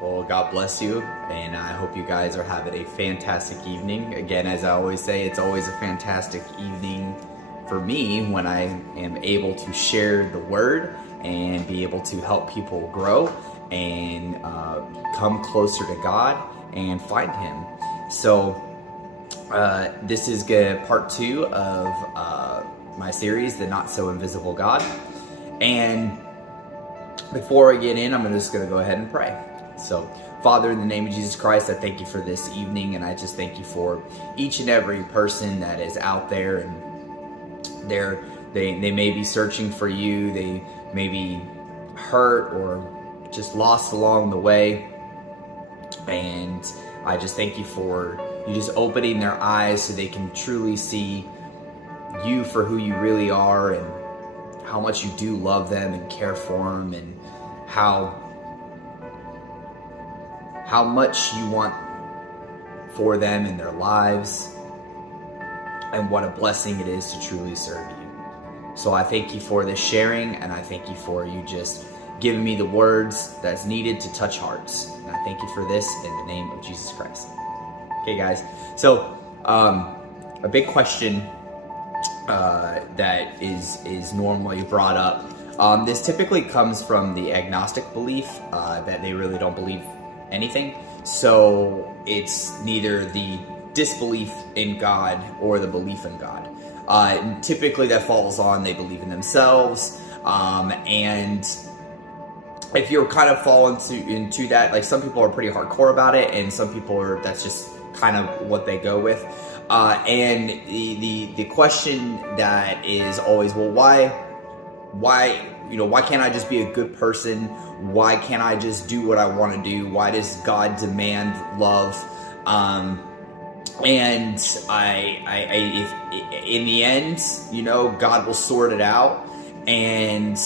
Well, God bless you, and I hope you guys are having a fantastic evening. Again, as I always say, it's always a fantastic evening for me when I am able to share the word and be able to help people grow and come closer to God and find Him. So, this is part 2 of my series, The Not So Invisible God. And before I get in, I'm just going to go ahead and pray. So, Father, in the name of Jesus Christ, I thank you for this evening, and I just thank you for each and every person that is out there, and they may be searching for you, they may be hurt or just lost along the way, and I just thank you for you just opening their eyes so they can truly see you for who you really are, and how much you do love them and care for them, and how much you want for them in their lives, and what a blessing it is to truly serve you. So I thank you for this sharing, and I thank you for you just giving me the words that's needed to touch hearts. And I thank you for this in the name of Jesus Christ. Okay, guys. So a big question that is normally brought up. This typically comes from the agnostic belief that they really don't believe anything. So it's neither the disbelief in God or the belief in God. Typically that falls on they believe in themselves. And if you're kind of fall into that, like some people are pretty hardcore about it, and some people are, that's just kind of what they go with. And the question that is always, well, why can't I just be a good person? Why can't I just do what I want to do? Why does God demand love? And if in the end, God will sort it out. And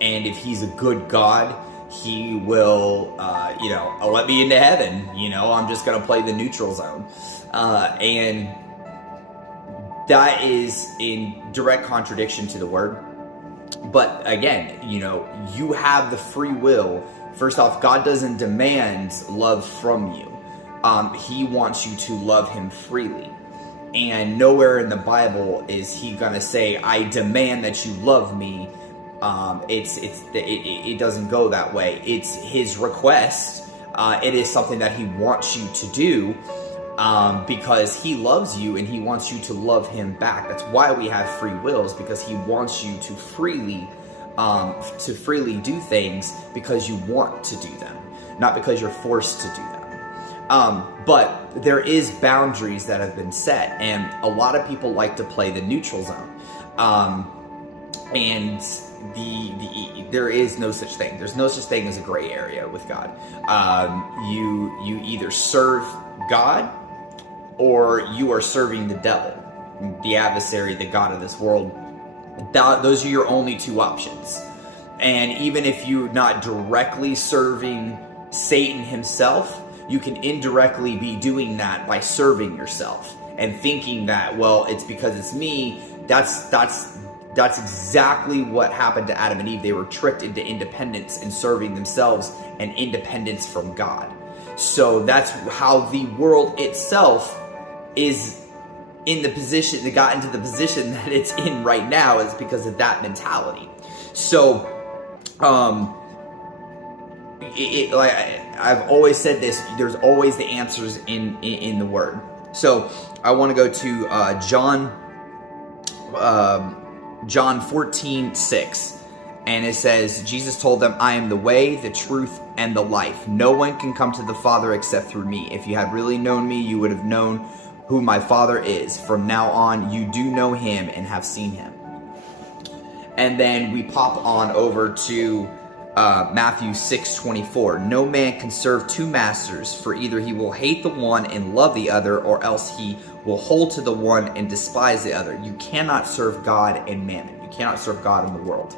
if He's a good God, He will, let me into heaven. I'm just going to play the neutral zone. And that is in direct contradiction to the word. But again, you have the free will. First off, God doesn't demand love from you. He wants you to love Him freely. And nowhere in the Bible is He gonna say, I demand that you love me. It doesn't go that way. It's His request. It is something that He wants you to do, because He loves you and He wants you to love Him back. That's why we have free wills, because He wants you to freely do things because you want to do them, not because you're forced to do them. But there is boundaries that have been set, and a lot of people like to play the neutral zone. And there is no such thing. There's no such thing as a gray area with God. You either serve God or you are serving the devil, the adversary, the god of this world. Those are your only two options. And even if you're not directly serving Satan himself, you can indirectly be doing that by serving yourself and thinking that, well, it's because it's me. That's exactly what happened to Adam and Eve. They were tricked into independence and serving themselves and independence from God. So that's how the world itself is in the position, it got into the position that it's in right now, is because of that mentality. So, like I've always said this, there's always the answers in the Word. So I want to go to John 14:6, and it says, Jesus told them, I am the way, the truth, and the life. No one can come to the Father except through me. If you had really known me, you would have known who my Father is. From now on, you do know Him and have seen Him. And then we pop on over to Matthew 6:24. No man can serve two masters, for either he will hate the one and love the other, or else he will hold to the one and despise the other. You cannot serve God and mammon. You cannot serve God and the world.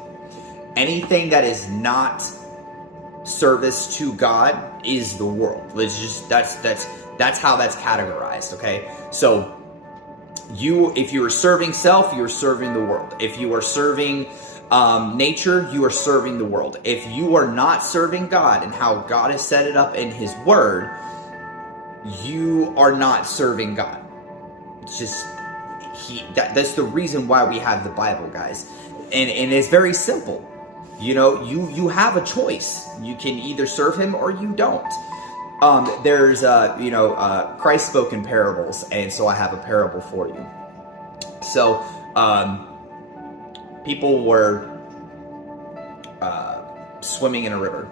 Anything that is not service to God is the world. Let's just that's how that's categorized. Okay, so if you are serving self, you're serving the world. If you are serving nature, you are serving the world. If you are not serving God and how God has set it up in his word, you are not serving God. It's just, that's the reason why we have the Bible, guys. And it's very simple. You have a choice. You can either serve him or you don't. There's Christ spoke in parables, and so I have a parable for you. So people were swimming in a river.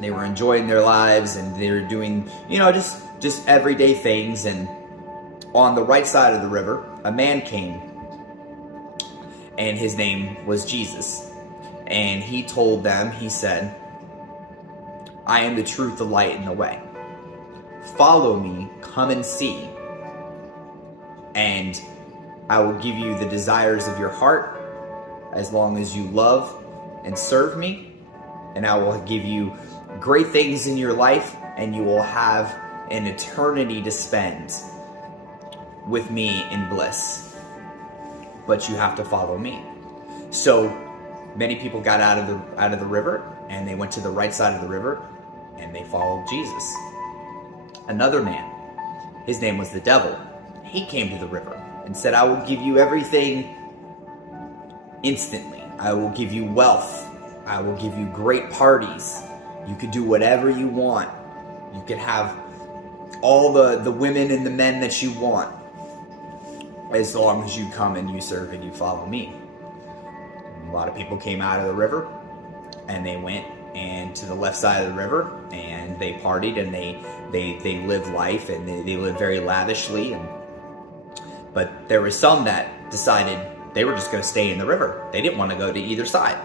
They were enjoying their lives, and they were doing just everyday things. And on the right side of the river, a man came, and his name was Jesus. And he told them, he said, "I am the truth, the light, and the way. Follow me, come and see, and I will give you the desires of your heart as long as you love and serve me, and I will give you great things in your life, and you will have an eternity to spend with me in bliss. But you have to follow me." So many people got out of the river, and they went to the right side of the river, and they followed Jesus. Another man, his name was the devil. He came to the river and said, "I will give you everything instantly. I will give you wealth. I will give you great parties. You could do whatever you want. You could have all the women and the men that you want, as long as you come and you serve and you follow me." A lot of people came out of the river, and they went and to the left side of the river, and they partied, and they lived life, and they lived very lavishly. But there were some that decided they were just going to stay in the river. They didn't want to go to either side.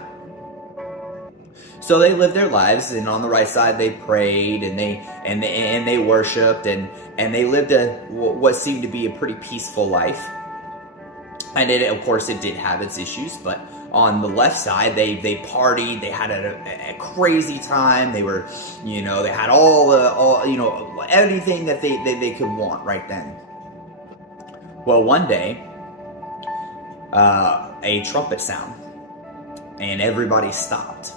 So they lived their lives, and on the right side they prayed, and they worshipped, and they lived what seemed to be a pretty peaceful life. And of course it did have its issues, but on the left side, they partied. They had a crazy time. They were, they had all everything that they could want right then. Well, one day, a trumpet sound, and everybody stopped.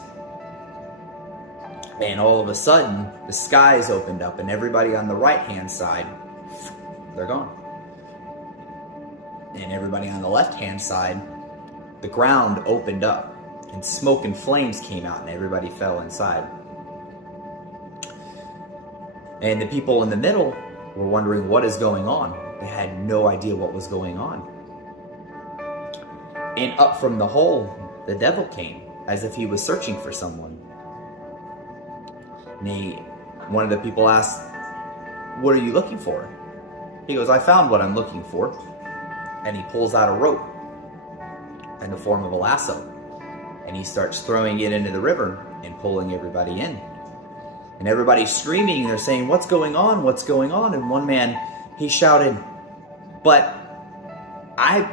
And all of a sudden, the skies opened up, and everybody on the right-hand side, they're gone. And everybody on the left-hand side, the ground opened up, and smoke and flames came out, and everybody fell inside. And the people in the middle were wondering what is going on. They had no idea what was going on. And up from the hole, the devil came, as if he was searching for someone. And one of the people asked, "What are you looking for?" He goes, "I found what I'm looking for." And he pulls out a rope in the form of a lasso, and he starts throwing it into the river and pulling everybody in. And everybody's screaming, and they're saying, "What's going on? What's going on?" And one man, he shouted, "But I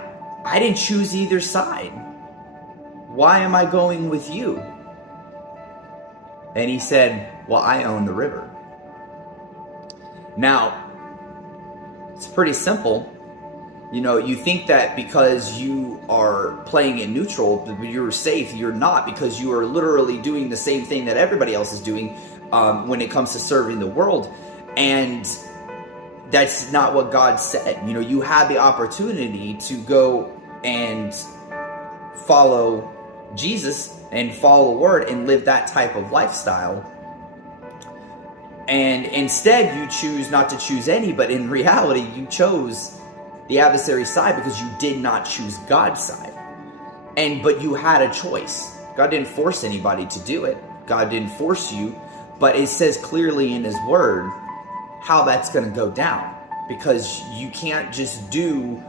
didn't choose either side. Why am I going with you?" And he said, "Well, I own the river." Now, it's pretty simple. You think that because you are playing in neutral, you're safe. You're not, because you are literally doing the same thing that everybody else is doing when it comes to serving the world. And that's not what God said. You have the opportunity to go and follow Jesus and follow the word and live that type of lifestyle. And instead, you choose not to choose any, but in reality, you chose the adversary's side because you did not choose God's side. But you had a choice. God didn't force anybody to do it. God didn't force you, but it says clearly in his word how that's going to go down, because you can't just do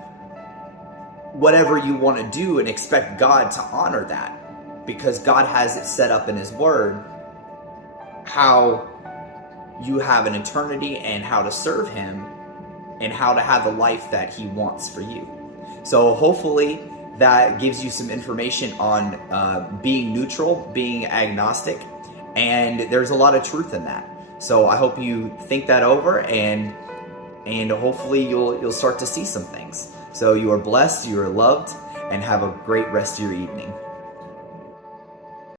whatever you want to do and expect God to honor that, because God has it set up in his word how you have an eternity and how to serve him and how to have the life that he wants for you. So hopefully that gives you some information on being neutral, being agnostic, and there's a lot of truth in that. So I hope you think that over, and hopefully you'll start to see some things. So you are blessed, you are loved, and have a great rest of your evening.